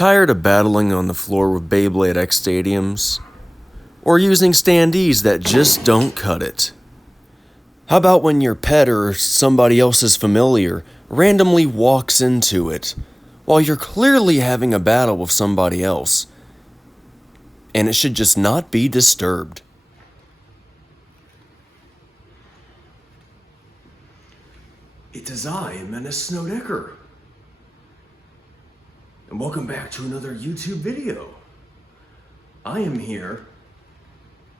Tired of battling on the floor with Beyblade X stadiums? Or using Standees that just don't cut it? How about when your pet or somebody else's familiar randomly walks into it while you're clearly having a battle with somebody else, and it should just not be disturbed? It is I, Menace Snowdecker, and welcome back to another YouTube video. I am here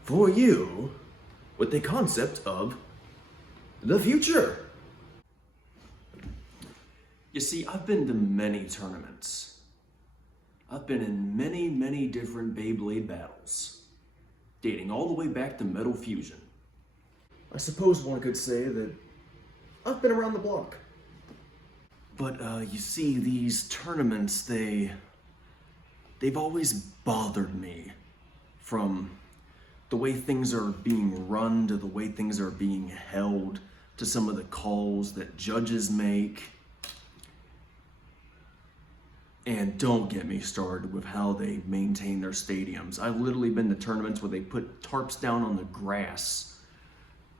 for you with the concept of the future. You see, I've been to many tournaments. I've been in many different Beyblade battles, dating all the way back to Metal Fusion. I suppose one could say that I've been around the block. But you see, these tournaments, they've always bothered me. From the way things are being run, to the way things are being held, to some of the calls that judges make. And don't get me started with how they maintain their stadiums. I've literally been to tournaments where they put tarps down on the grass.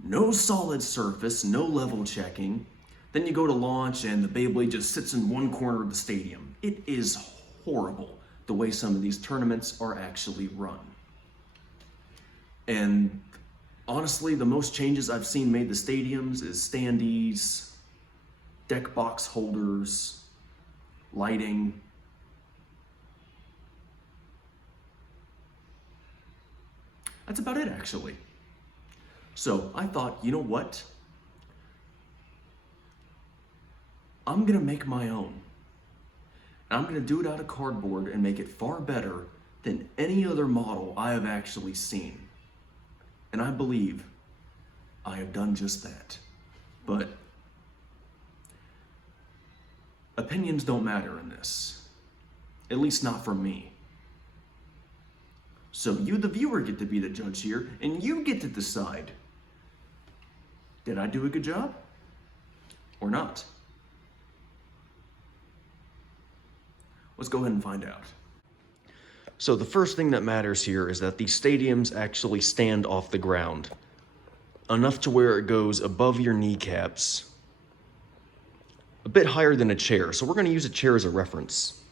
No solid surface, no level checking. Then you go to launch and the Beyblade just sits in one corner of the stadium. It is horrible the way some of these tournaments are actually run. And honestly, the most changes I've seen made to stadiums is standees, deck box holders, lighting. That's about it, actually. So I thought, you know what? I'm gonna make my own. I'm gonna do it out of cardboard and make it far better than any other model I have actually seen. And I believe I have done just that. But opinions don't matter in this, at least not for me. So you, the viewer, get to be the judge here, and you get to decide, did I do a good job or not? Let's go ahead and find out. So the first thing that matters here is that these stadiums actually stand off the ground, enough to where it goes above your kneecaps, a bit higher than a chair. So we're going to use a chair as a reference.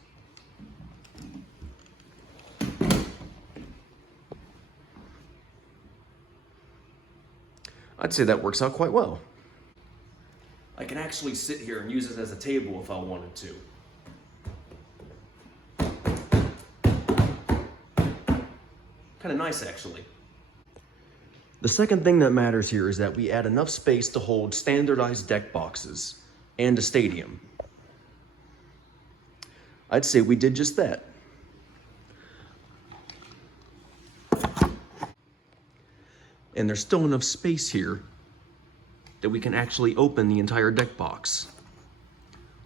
I'd say that works out quite well. I can actually sit here and use it as a table if I wanted to. Kind of nice, actually. The second thing that matters here is that we add enough space to hold standardized deck boxes and a stadium. I'd say we did just that. And there's still enough space here that we can actually open the entire deck box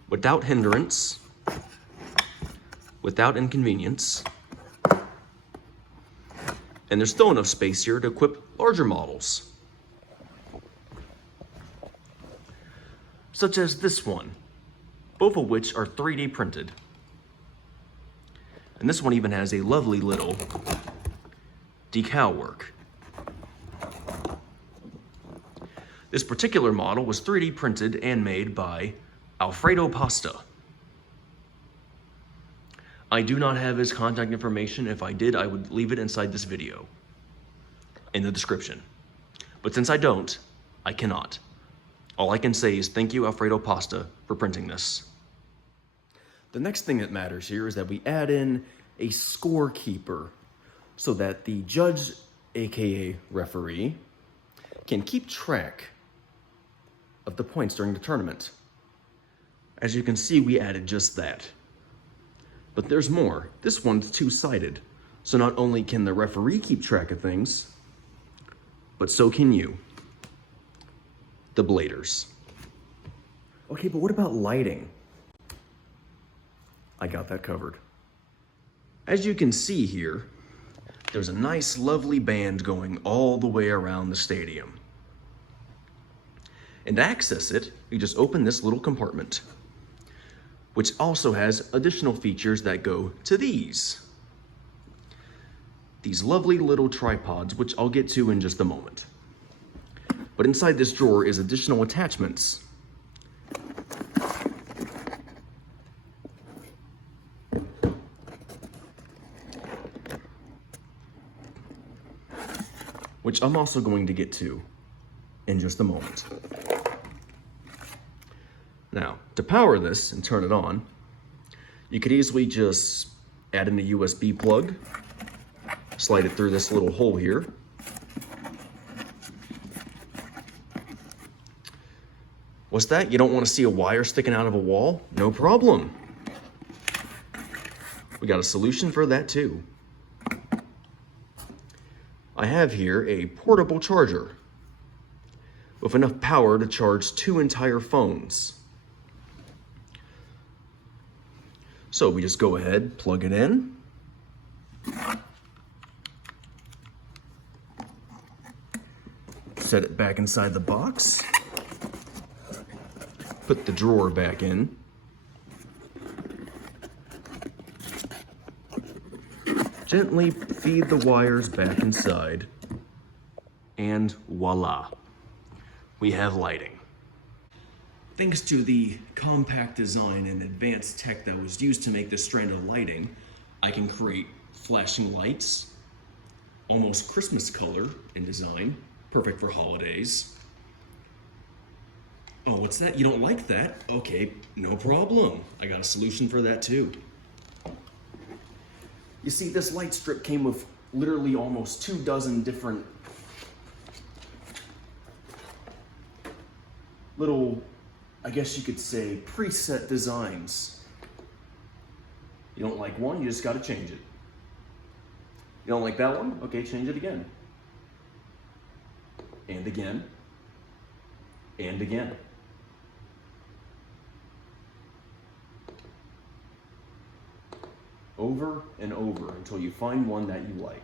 without hindrance, without inconvenience. And there's still enough space here to equip larger models, such as this one, both of which are 3D printed. And this one even has a lovely little decal work. This particular model was 3D printed and made by Alfredo Pasta. I do not have his contact information. If I did, I would leave it inside this video, in the description. But since I don't, I cannot. All I can say is thank you, Alfredo Pasta, for printing this. The next thing that matters here is that we add in a scorekeeper so that the judge, aka referee, can keep track of the points during the tournament. As you can see, we added just that. But there's more. This one's two-sided. So not only can the referee keep track of things, but so can you, the bladers. Okay, but what about lighting? I got that covered. As you can see here, there's a nice, lovely band going all the way around the stadium. And to access it, you just open this little compartment. which also has additional features that go to these lovely little tripods, which I'll get to in just a moment. But inside this drawer is additional attachments. Which I'm also going to get to in just a moment. Now, to power this and turn it on, you could easily just add in a USB plug, slide it through this little hole here. What's that? You don't want to see a wire sticking out of a wall? No problem. We got a solution for that too. I have here a portable charger with enough power to charge 2 entire phones. So we just go ahead, plug it in. Set it back inside the box. Put the drawer back in. Gently feed the wires back inside. And voila, we have lighting. Thanks to the compact design and advanced tech that was used to make this strand of lighting, I can create flashing lights, almost Christmas color in design, perfect for holidays. Oh, what's that? You don't like that? Okay, no problem. I got a solution for that too. You see, this light strip came with literally almost 24 different little, I guess you could say, preset designs. You don't like one, you just gotta change it. You don't like that one? Okay, change it again. And again. And again. Over and over until you find one that you like.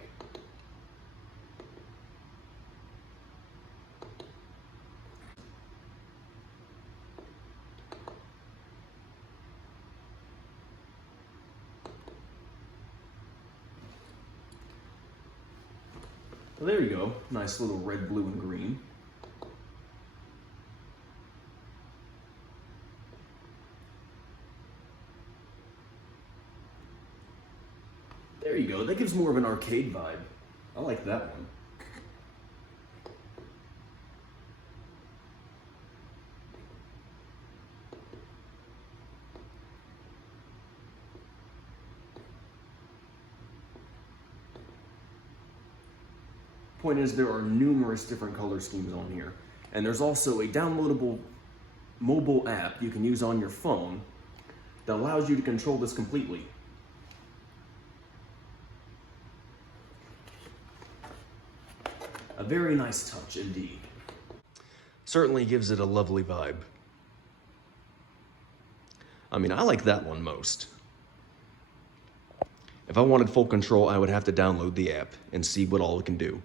Well, there you go. Nice little red, blue, and green. There you go. That gives more of an arcade vibe. I like that one. Point is, there are numerous different color schemes on here. And there's also a downloadable mobile app you can use on your phone that allows you to control this completely. A very nice touch indeed. Certainly gives it a lovely vibe. I mean, I like that one most. If I wanted full control, I would have to download the app and see what all it can do.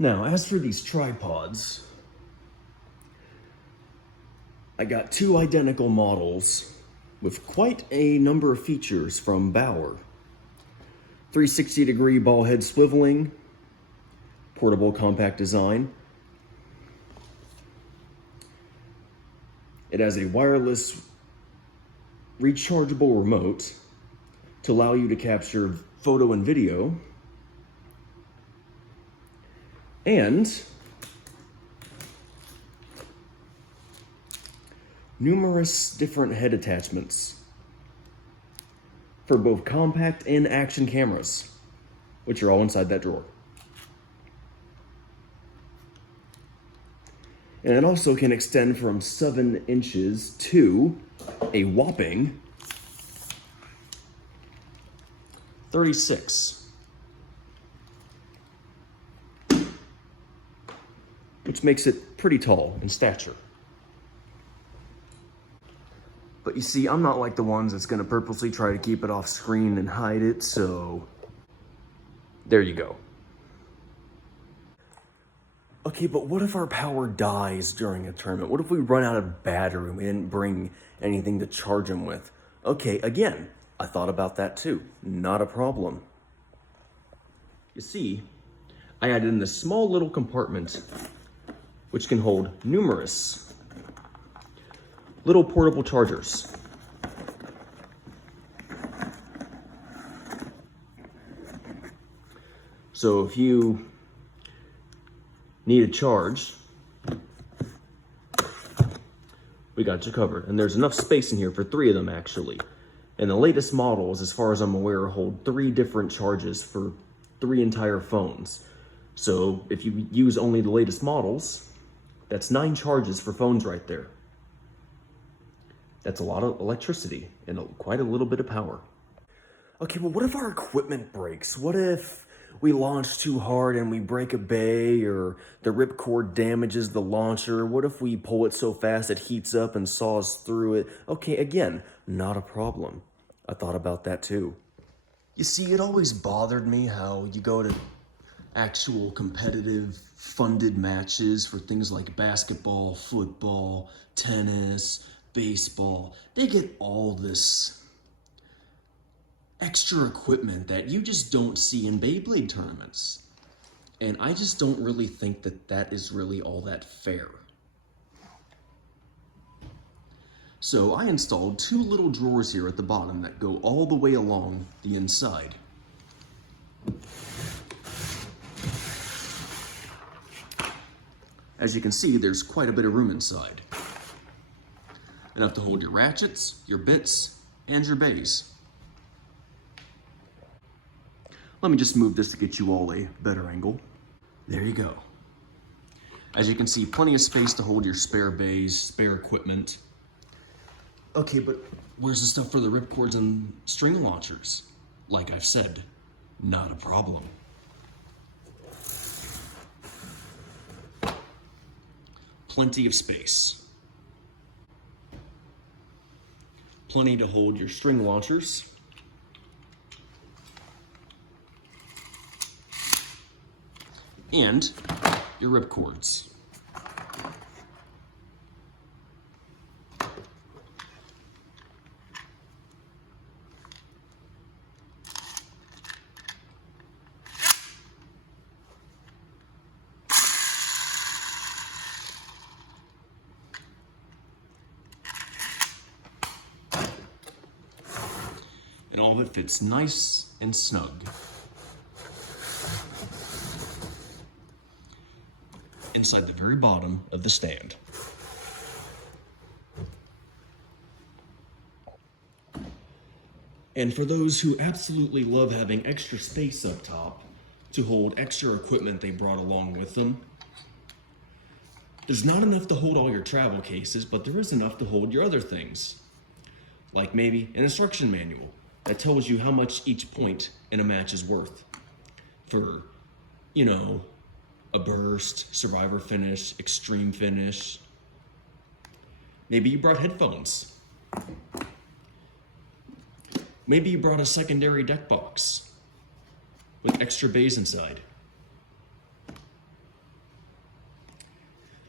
Now, as for these tripods, I got 2 identical models with quite a number of features from Bauer. 360-degree ball head swiveling, portable compact design. It has a wireless rechargeable remote to allow you to capture photo and video. And numerous different head attachments for both compact and action cameras, which are all inside that drawer. And it also can extend from 7 inches to a whopping 36. Which makes it pretty tall in stature. But you see, I'm not like the ones that's gonna purposely try to keep it off screen and hide it, so there you go. Okay, but what if our power dies during a tournament? What if we run out of battery and we didn't bring anything to charge them with? Okay, again, I thought about that too. Not a problem. You see, I added in this small little compartment which can hold numerous little portable chargers. So if you need a charge, we got you covered. And there's enough space in here for 3 of them actually. And the latest models, as far as I'm aware, hold 3 different charges for 3 entire phones. So if you use only the latest models, that's 9 charges for phones right there. That's a lot of electricity and quite a little bit of power. Okay, but what if our equipment breaks? What if we launch too hard and we break a bay, or the ripcord damages the launcher? What if we pull it so fast it heats up and saws through it? Okay, again, not a problem. I thought about that too. You see, it always bothered me how you go to actual competitive funded matches for things like basketball, football, tennis, baseball. They get all this extra equipment that you just don't see in Beyblade tournaments. And I just don't really think that that is really all that fair. So I installed 2 little drawers here at the bottom that go all the way along the inside. As you can see, there's quite a bit of room inside. Enough to hold your ratchets, your bits, and your bays. Let me just move this to get you all a better angle. There you go. As you can see, plenty of space to hold your spare bays, spare equipment. Okay, but where's the stuff for the ripcords and string launchers? Like I've said, not a problem. Plenty of space. Plenty to hold your string launchers. And your ripcords. And all of it fits nice and snug. Inside the very bottom of the stand. And for those who absolutely love having extra space up top to hold extra equipment they brought along with them, there's not enough to hold all your travel cases, but there is enough to hold your other things. Like maybe an instruction manual that tells you how much each point in a match is worth. For, you know, a burst, survivor finish, extreme finish. Maybe you brought headphones. Maybe you brought a secondary deck box with extra bays inside.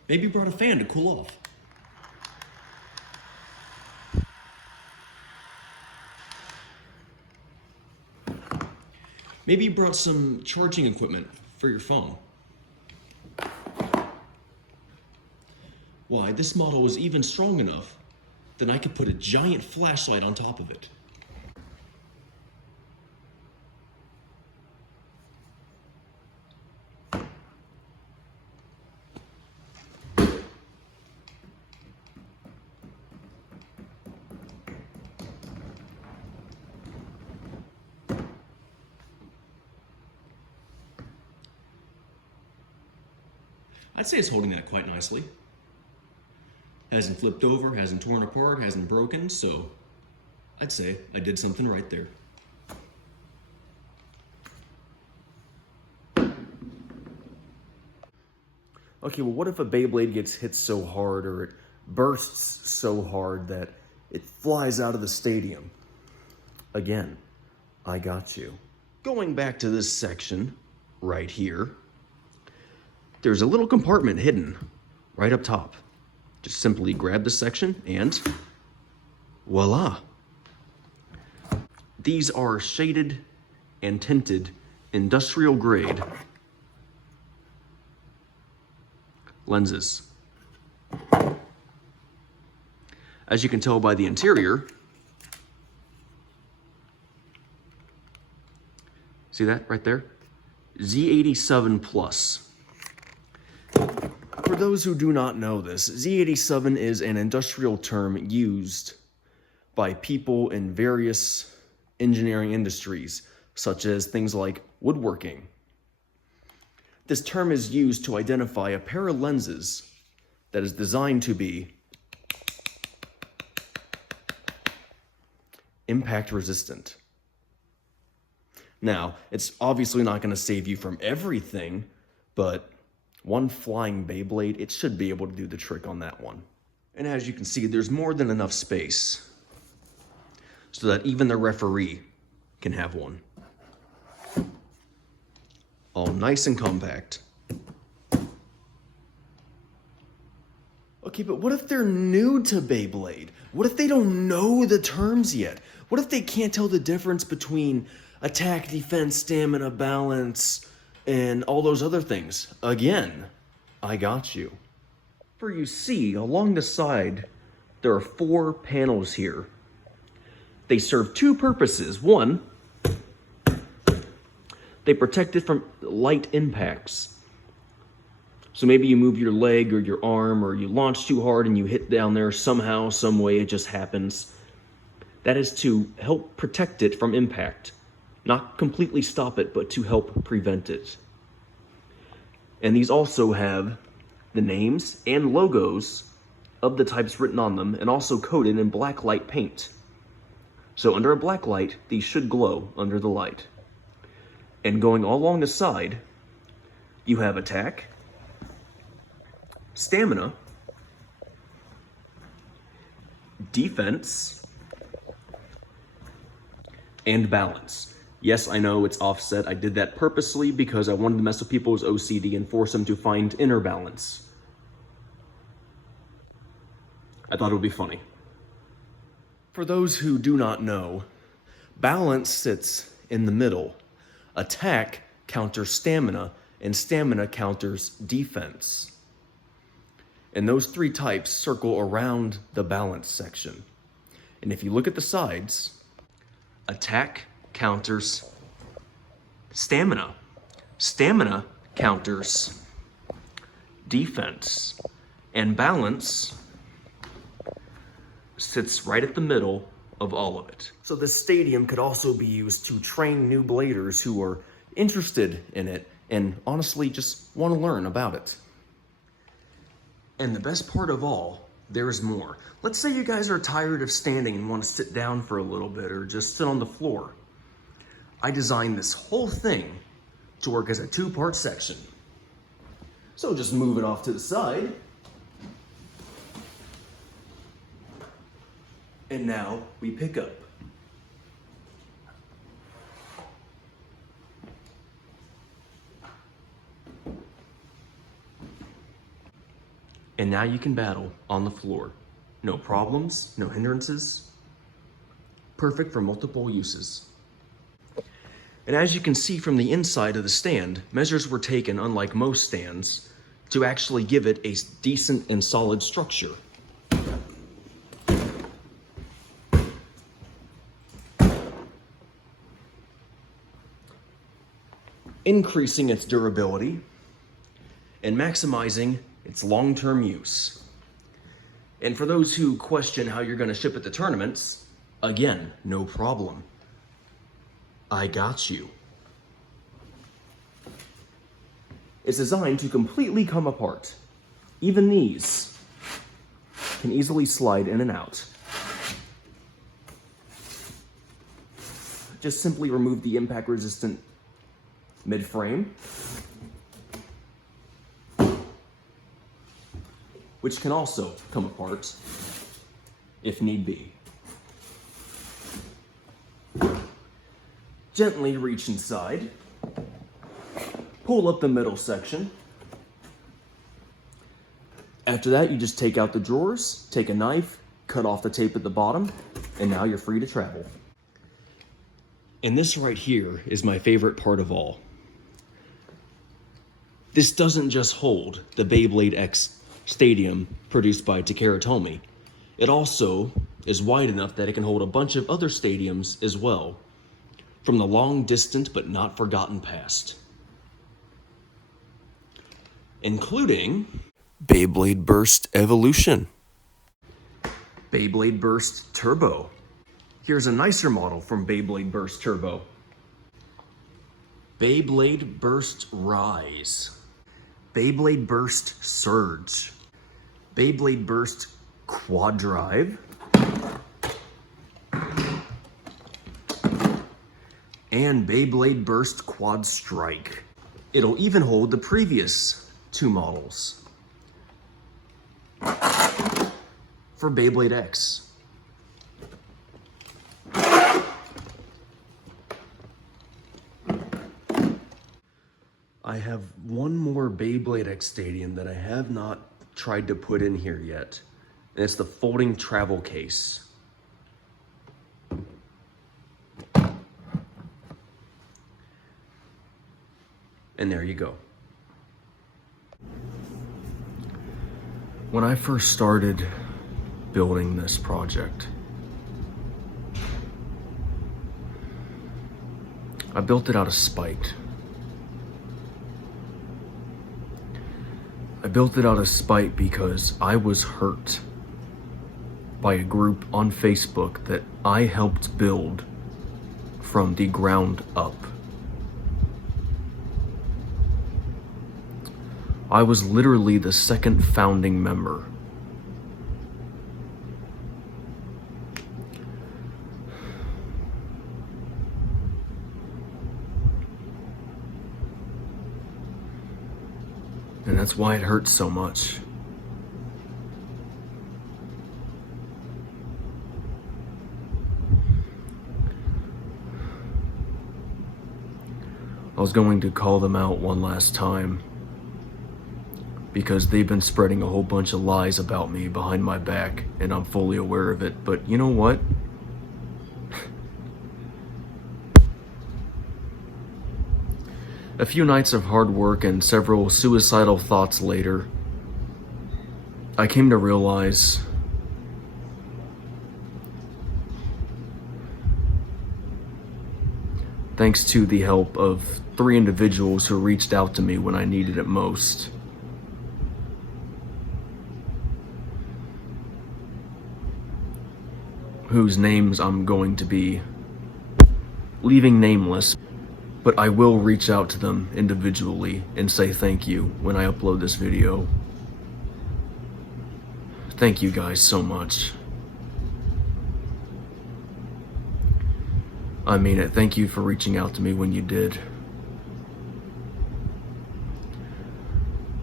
Maybe you brought a fan to cool off. Maybe you brought some charging equipment for your phone. Why, this model is even strong enough that I could put a giant flashlight on top of it. I'd say it's holding that quite nicely. Hasn't flipped over, hasn't torn apart, hasn't broken, so I'd say I did something right there. Okay, well, what if a Beyblade gets hit so hard, or it bursts so hard that it flies out of the stadium? Again, I got you. Going back to this section right here, there's a little compartment hidden right up top. Just simply grab this section and voila. These are shaded and tinted industrial grade lenses. As you can tell by the interior, see that right there? Z87 Plus. For those who do not know this, Z87 is an industrial term used by people in various engineering industries, such as things like woodworking. This term is used to identify a pair of lenses that is designed to be impact resistant. Now, it's obviously not going to save you from everything, but one flying Beyblade, it should be able to do the trick on that one. And as you can see, there's more than enough space so that even the referee can have one. All nice and compact. Okay, but what if they're new to Beyblade? What if they don't know the terms yet? What if they can't tell the difference between attack, defense, stamina, balance, and all those other things? Again, I got you. For you see, along the side, there are 4 panels here. They serve 2 purposes. One, they protect it from light impacts. So maybe you move your leg or your arm, or you launch too hard and you hit down there somehow, some way, it just happens. That is to help protect it from impact. Not completely stop it, but to help prevent it. And these also have the names and logos of the types written on them, and also coated in black light paint. So under a black light, these should glow under the light. And going all along the side, you have attack, stamina, defense, and balance. Yes, I know it's offset. I did that purposely because I wanted to mess with people's OCD and force them to find inner balance. I thought it would be funny. For those who do not know, balance sits in the middle. Attack counters stamina, and stamina counters defense. And those 3 types circle around the balance section. And if you look at the sides, attack counters stamina. Stamina counters defense. And balance sits right at the middle of all of it. So this stadium could also be used to train new bladers who are interested in it and honestly just want to learn about it. And the best part of all, there's more. Let's say you guys are tired of standing and want to sit down for a little bit or just sit on the floor. I designed this whole thing to work as a 2-part section. So just move it off to the side. And now we pick up. And now you can battle on the floor. No problems, no hindrances. Perfect for multiple uses. And as you can see from the inside of the stand, measures were taken, unlike most stands, to actually give it a decent and solid structure. Increasing its durability and maximizing its long-term use. And for those who question how you're going to ship it to tournaments, again, no problem. I got you. It's designed to completely come apart. Even these can easily slide in and out. Just simply remove the impact-resistant mid-frame, which can also come apart if need be. Gently reach inside, pull up the middle section, After that, you just take out the drawers, take a knife, cut off the tape at the bottom, and now you're free to travel. And this right here is my favorite part of all. This doesn't just hold the Beyblade X Stadium produced by Takara Tomy. It also is wide enough that it can hold a bunch of other stadiums as well, from the long distant but not forgotten past, including Beyblade Burst Evolution, Beyblade Burst Turbo. Here's a nicer model from Beyblade Burst Turbo. Beyblade Burst Rise, Beyblade Burst Surge, Beyblade Burst Quad Drive, and Beyblade Burst Quad Strike. It'll even hold the previous two models for Beyblade X. I have one more Beyblade X Stadium that I have not tried to put in here yet, and it's the folding travel case. And there you go. When I first started building this project, I built it out of spite. I built it out of spite because I was hurt by a group on Facebook that I helped build from the ground up. I was literally the second founding member. And that's why it hurts so much. I was going to call them out one last time because they've been spreading a whole bunch of lies about me behind my back, and I'm fully aware of it. But you know what? A few nights of hard work and several suicidal thoughts later, I came to realize thanks to the help of 3 individuals who reached out to me when I needed it most, whose names I'm going to be leaving nameless, but I will reach out to them individually and say thank you when I upload this video. Thank you guys so much. I mean it. Thank you for reaching out to me when you did.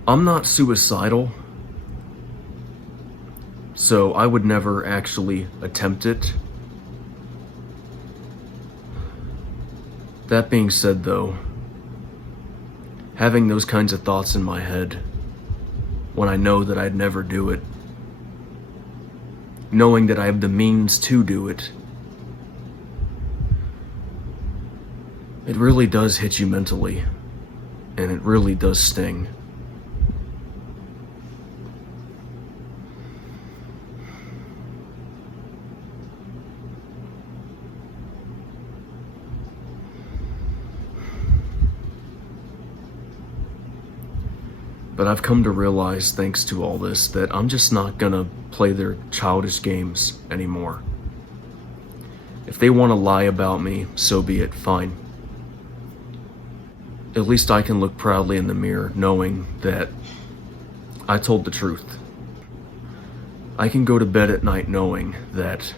I'm not suicidal, so I would never actually attempt it. That being said though, having those kinds of thoughts in my head when I know that I'd never do it, knowing that I have the means to do it, it really does hit you mentally, and it really does sting. But I've come to realize, thanks to all this, that I'm just not gonna play their childish games anymore. If they want to lie about me, so be it, fine. At least I can look proudly in the mirror knowing that I told the truth. I can go to bed at night knowing that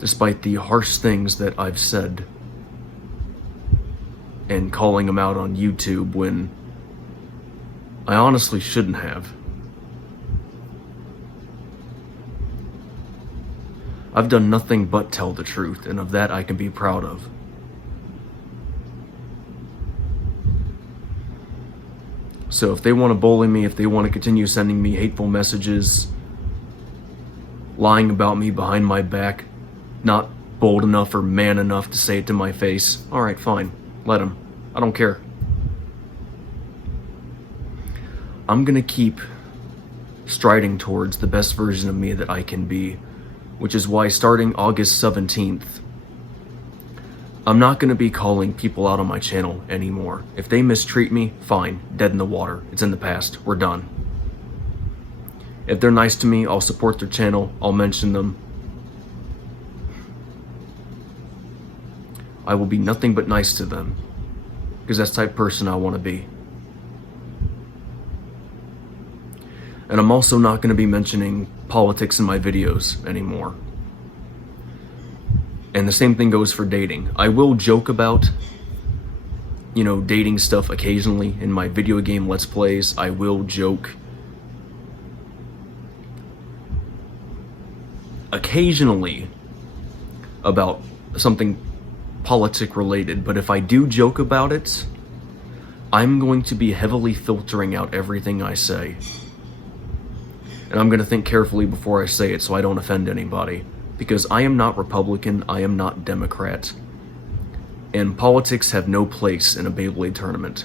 despite the harsh things that I've said and calling them out on YouTube when I honestly shouldn't have, I've done nothing but tell the truth, and of that I can be proud of. So if they want to bully me, if they want to continue sending me hateful messages, lying about me behind my back, not bold enough or man enough to say it to my face, alright, fine, let them. I don't care. I'm gonna keep striding towards the best version of me that I can be, which is why starting August 17th, I'm not gonna be calling people out on my channel anymore. If they mistreat me, fine, dead in the water. It's in the past, we're done. If they're nice to me, I'll support their channel, I'll mention them. I will be nothing but nice to them, because that's the type of person I want to be. And I'm also not going to be mentioning politics in my videos anymore. And the same thing goes for dating. I will joke about, dating stuff occasionally in my video game Let's Plays. I will joke occasionally about something politic related, but if I do joke about it, I'm going to be heavily filtering out everything I say. And I'm going to think carefully before I say it so I don't offend anybody. Because I am not Republican, I am not Democrat. And politics have no place in a Beyblade tournament.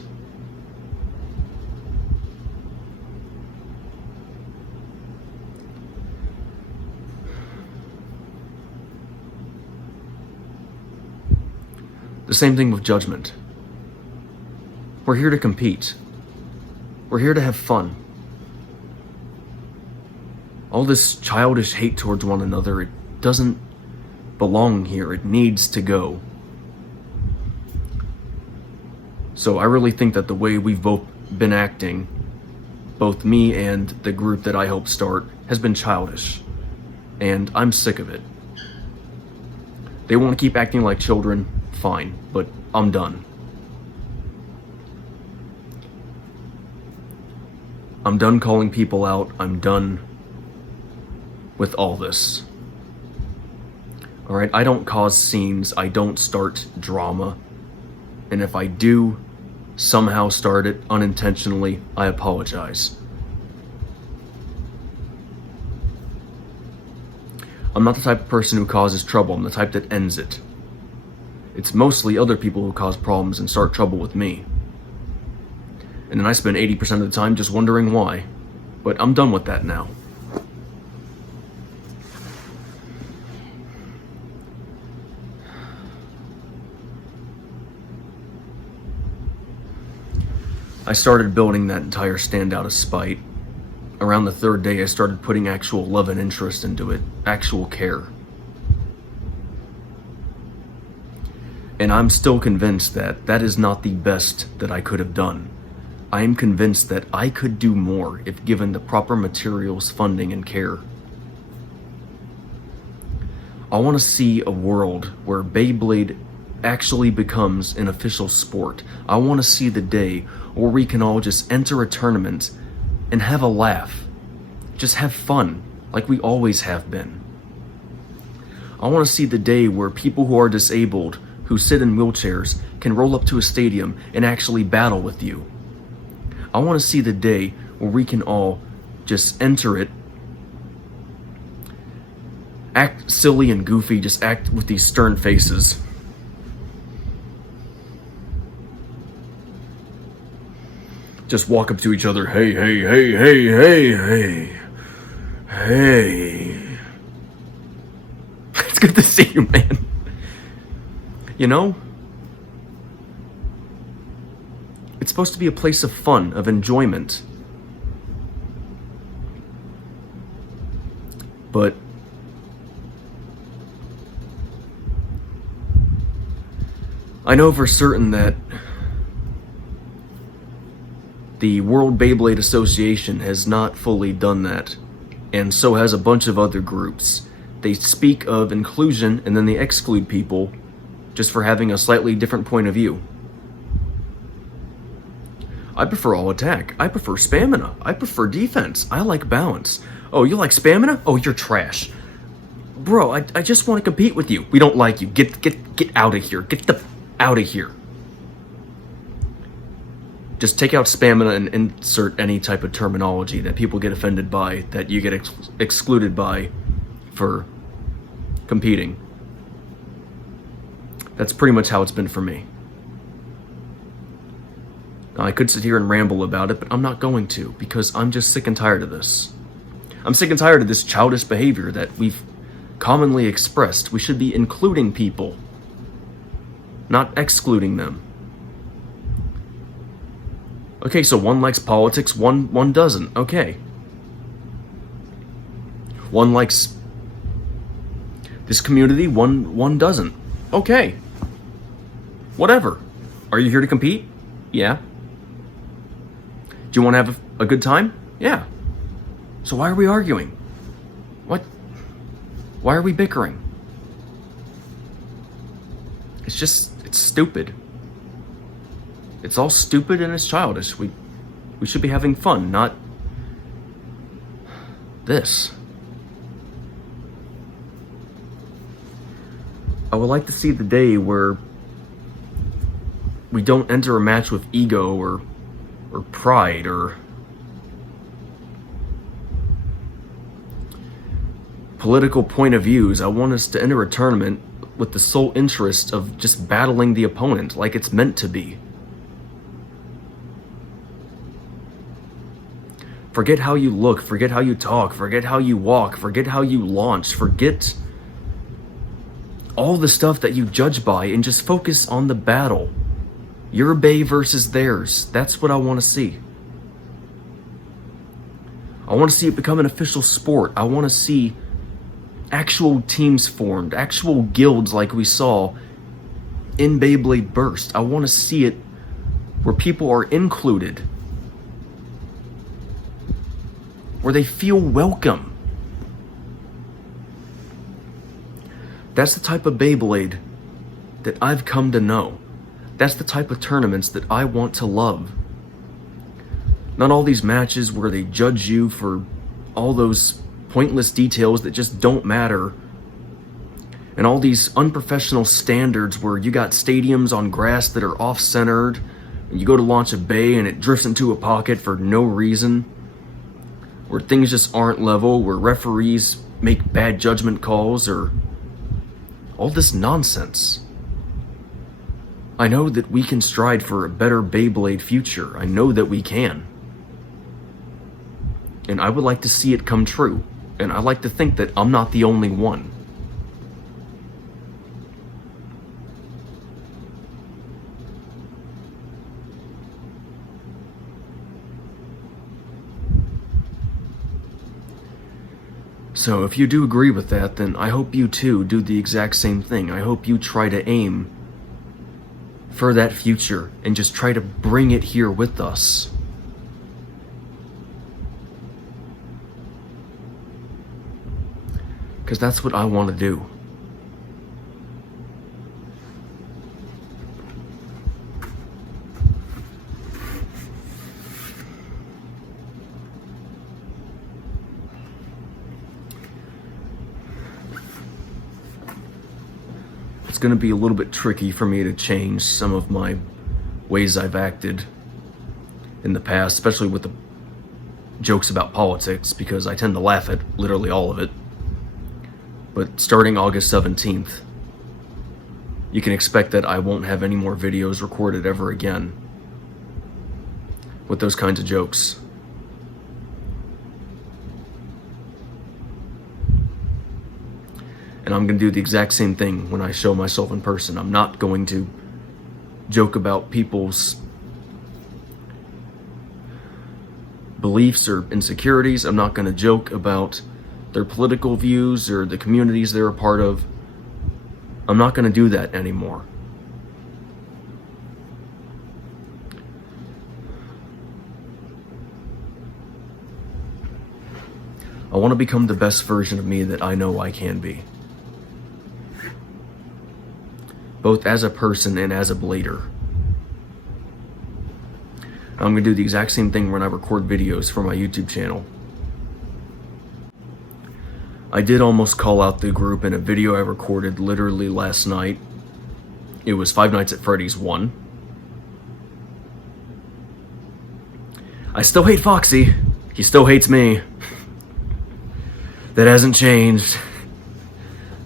The same thing with judgment. We're here to compete. We're here to have fun. All this childish hate towards one another, it doesn't belong here. It needs to go. So I really think that the way we've both been acting, both me and the group that I hope start, has been childish. And I'm sick of it. They want to keep acting like children, fine, but I'm done. I'm done calling people out. I'm done with all this. Alright, I don't cause scenes, I don't start drama, and if I do somehow start it unintentionally, I apologize. I'm not the type of person who causes trouble, I'm the type that ends it. It's mostly other people who cause problems and start trouble with me. And then I spend 80% of the time just wondering why. But I'm done with that now. I started building that entire stand out of spite. Around the third day, I started putting actual love and interest into it, actual care. And I'm still convinced that that is not the best that I could have done. I am convinced that I could do more if given the proper materials, funding, and care. I want to see a world where Beyblade actually becomes an official sport. I want to see the day where we can all just enter a tournament and have a laugh. Just have fun, like we always have been. I want to see the day where people who are disabled, who sit in wheelchairs, can roll up to a stadium and actually battle with you. I want to see the day where we can all just enter it, act silly and goofy, just act with these stern faces. Just walk up to each other, hey, hey, hey, hey, hey, hey, hey. It's good to see you, man. You know? It's supposed to be a place of fun, of enjoyment. But I know for certain that the World Beyblade Association has not fully done that, and so has a bunch of other groups. They speak of inclusion and then they exclude people just for having a slightly different point of view. I prefer all attack. I prefer stamina. I prefer defense. I like balance. Oh, you like stamina? Oh, you're trash. Bro, I just want to compete with you. We don't like you. Get out of here. Get the out of here. Just take out spam and insert any type of terminology that people get offended by, that you get excluded by for competing. That's pretty much how it's been for me. Now, I could sit here and ramble about it, but I'm not going to, because I'm just sick and tired of this. I'm sick and tired of this childish behavior that we've commonly expressed. We should be including people, not excluding them. Okay, so one likes politics, one doesn't. Okay. One likes this community, one doesn't. Okay. Whatever. Are you here to compete? Yeah. Do you want to have a good time? Yeah. So why are we arguing? What? Why are we bickering? It's stupid. It's all stupid and it's childish. We should be having fun, not this. I would like to see the day where we don't enter a match with ego or pride or political point of views. I want us to enter a tournament with the sole interest of just battling the opponent like it's meant to be. Forget how you look, forget how you talk, forget how you walk, forget how you launch, forget all the stuff that you judge by and just focus on the battle. Your Bey versus theirs. That's what I want to see. I want to see it become an official sport. I want to see actual teams formed, actual guilds like we saw in Beyblade Burst. I want to see it where people are included, where they feel welcome. That's the type of Beyblade that I've come to know. That's the type of tournaments that I want to love. Not all these matches where they judge you for all those pointless details that just don't matter. And all these unprofessional standards where you got stadiums on grass that are off-centered, and you go to launch a Bey and it drifts into a pocket for no reason. Where things just aren't level, where referees make bad judgment calls, or all this nonsense. I know that we can strive for a better Beyblade future. I know that we can. And I would like to see it come true. And I like to think that I'm not the only one. So if you do agree with that, then I hope you too do the exact same thing. I hope you try to aim for that future and just try to bring it here with us. Because that's what I want to do. It's going to be a little bit tricky for me to change some of my ways I've acted in the past, especially with the jokes about politics, because I tend to laugh at literally all of it. But starting August 17th, you can expect that I won't have any more videos recorded ever again with those kinds of jokes. And I'm going to do the exact same thing when I show myself in person. I'm not going to joke about people's beliefs or insecurities. I'm not going to joke about their political views or the communities they're a part of. I'm not going to do that anymore. I want to become the best version of me that I know I can be, both as a person and as a blader. I'm going to do the exact same thing when I record videos for my YouTube channel. I did almost call out the group in a video I recorded literally last night. It was Five Nights at Freddy's 1. I still hate Foxy. He still hates me. That hasn't changed.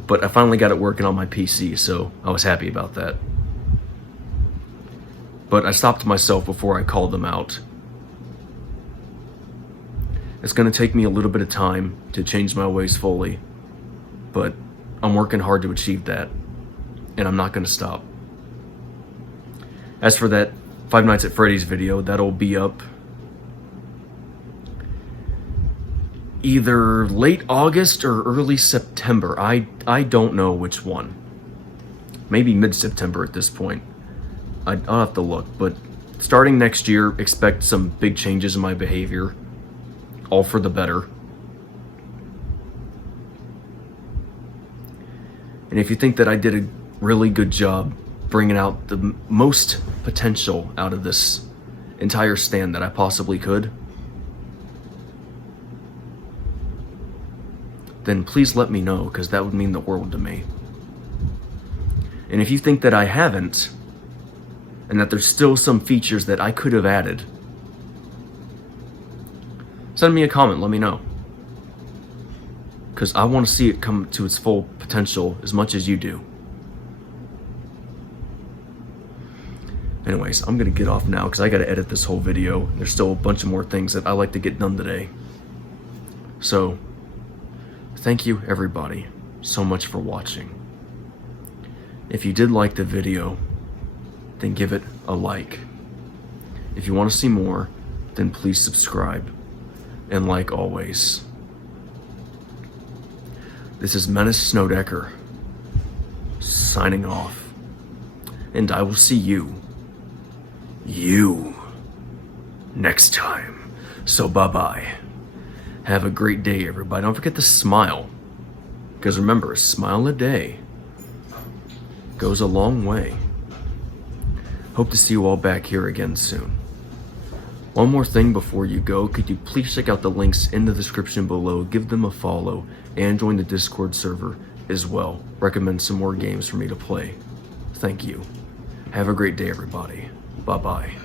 But I finally got it working on my PC, so I was happy about that. But I stopped myself before I called them out. It's gonna take me a little bit of time to change my ways fully, but I'm working hard to achieve that, and I'm not gonna stop. As for that Five Nights at Freddy's video, that'll be up either late August or early September. I don't know which one. Maybe mid-September at this point. I'll have to look, but starting next year, expect some big changes in my behavior, all for the better. And if you think that I did a really good job bringing out the most potential out of this entire stand that I possibly could, then please let me know, because that would mean the world to me. And if you think that I haven't, and that there's still some features that I could have added, send me a comment, let me know. Because I want to see it come to its full potential as much as you do. Anyways, I'm going to get off now because I got to edit this whole video. There's still a bunch of more things that I like to get done today. So, thank you everybody so much for watching. If you did like the video, then give it a like. If you want to see more, then please subscribe. And like always, this is Menace Snowdecker, signing off. And I will see you next time. So bye-bye. Have a great day, everybody. Don't forget to smile. Because remember, a smile a day goes a long way. Hope to see you all back here again soon. One more thing before you go, could you please check out the links in the description below, give them a follow, and join the Discord server as well. Recommend some more games for me to play. Thank you. Have a great day, everybody. Bye-bye.